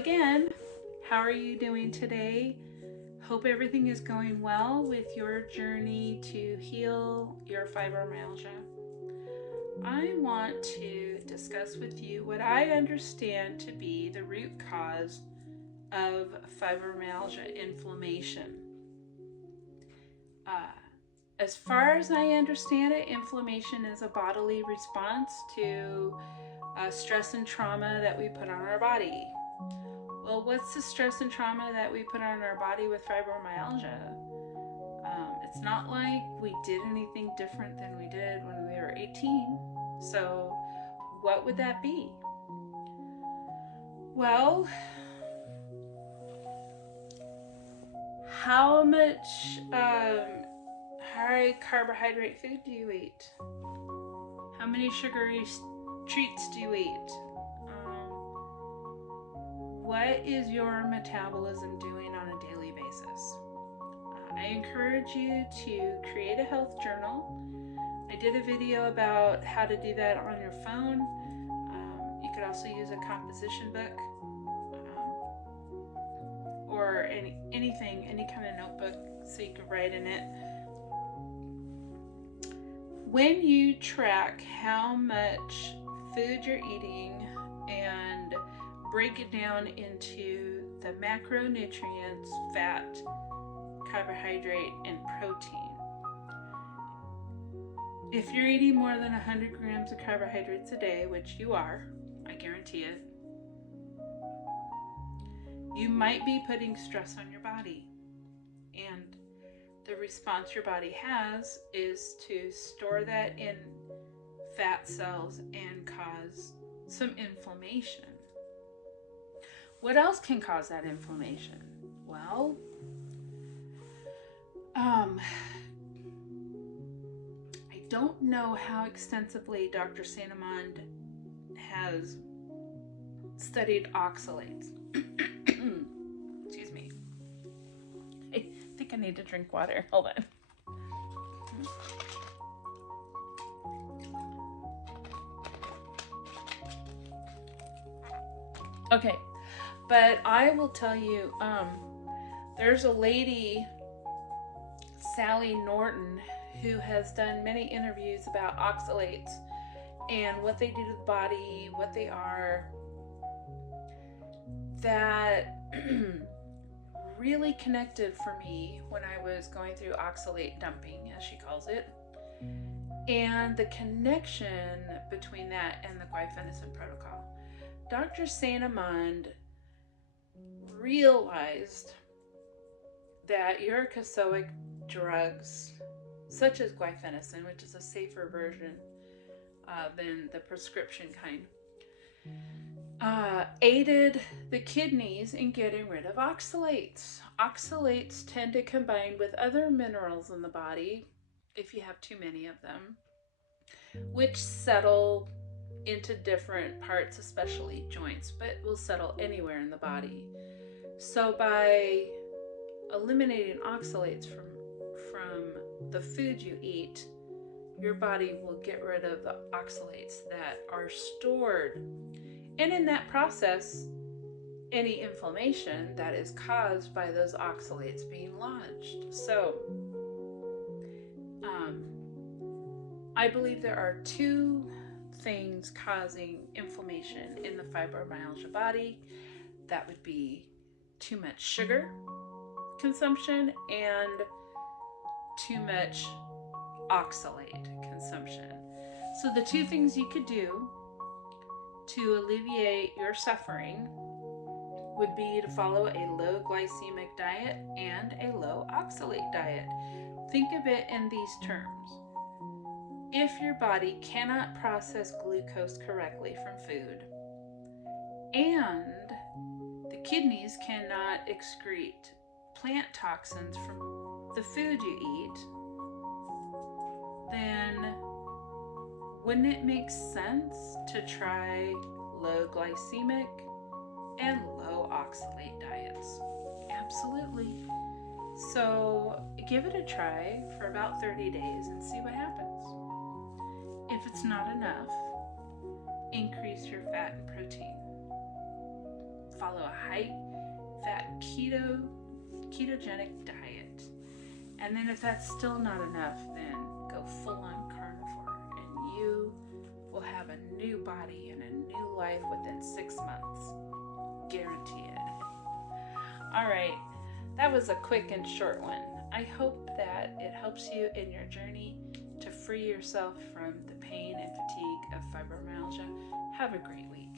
again. How are you doing today? Hope everything is going well with your journey to heal your fibromyalgia. I want to discuss with you what I understand to be the root cause of fibromyalgia inflammation. As far as I understand it, inflammation is a bodily response to stress and trauma that we put on our body. Well, what's the stress and trauma that we put on our body with fibromyalgia? It's not like we did anything different than we did when we were 18. So what would that be? Well, how much high carbohydrate food do you eat? How many sugary treats do you eat? What is your metabolism doing on a daily basis? I encourage you to create a health journal. I did a video about how to do that on your phone. You could also use a composition book or any kind of notebook so you can write in it. When you track how much food you're eating and break it down into the macronutrients, fat, carbohydrate, and protein. If you're eating more than 100 grams of carbohydrates a day, which you are, I guarantee it, you might be putting stress on your body. And the response your body has is to store that in fat cells and cause some inflammation. What else can cause that inflammation? Well, I don't know how extensively Dr. Sanamond has studied oxalates. Excuse me. I think I need to drink water. Hold on. Okay. But I will tell you, there's a lady, Sally Norton, who has done many interviews about oxalates and what they do to the body, what they are, that really connected for me when I was going through oxalate dumping, as she calls it, and the connection between that and the guaifenesin protocol. Dr. Sanamond realized that uricosolic drugs such as guaifenesin, which is a safer version than the prescription kind, aided the kidneys in getting rid of oxalates. Oxalates tend to combine with other minerals in the body, if you have too many of them, which settle into different parts, especially joints, but will settle anywhere in the body. So by eliminating oxalates from the food you eat, your body will get rid of the oxalates that are stored. And in that process, any inflammation that is caused by those oxalates being lodged. So I believe there are two things causing inflammation in the fibromyalgia body. That would be too much sugar consumption and too much oxalate consumption. So the two things you could do to alleviate your suffering would be to follow a low glycemic diet and a low oxalate diet. Think of it in these terms. If your body cannot process glucose correctly from food, and the kidneys cannot excrete plant toxins from the food you eat, then wouldn't it make sense to try low glycemic and low oxalate diets? Absolutely. So give it a try for about 30 days and see what happens. If it's not enough, increase your fat and protein. follow a high-fat ketogenic diet. And then if that's still not enough, then go full-on carnivore, and you will have a new body and a new life within 6 months. Guarantee it. All right, that was a quick and short one. I hope that it helps you in your journey to free yourself from the pain and fatigue of fibromyalgia. Have a great week.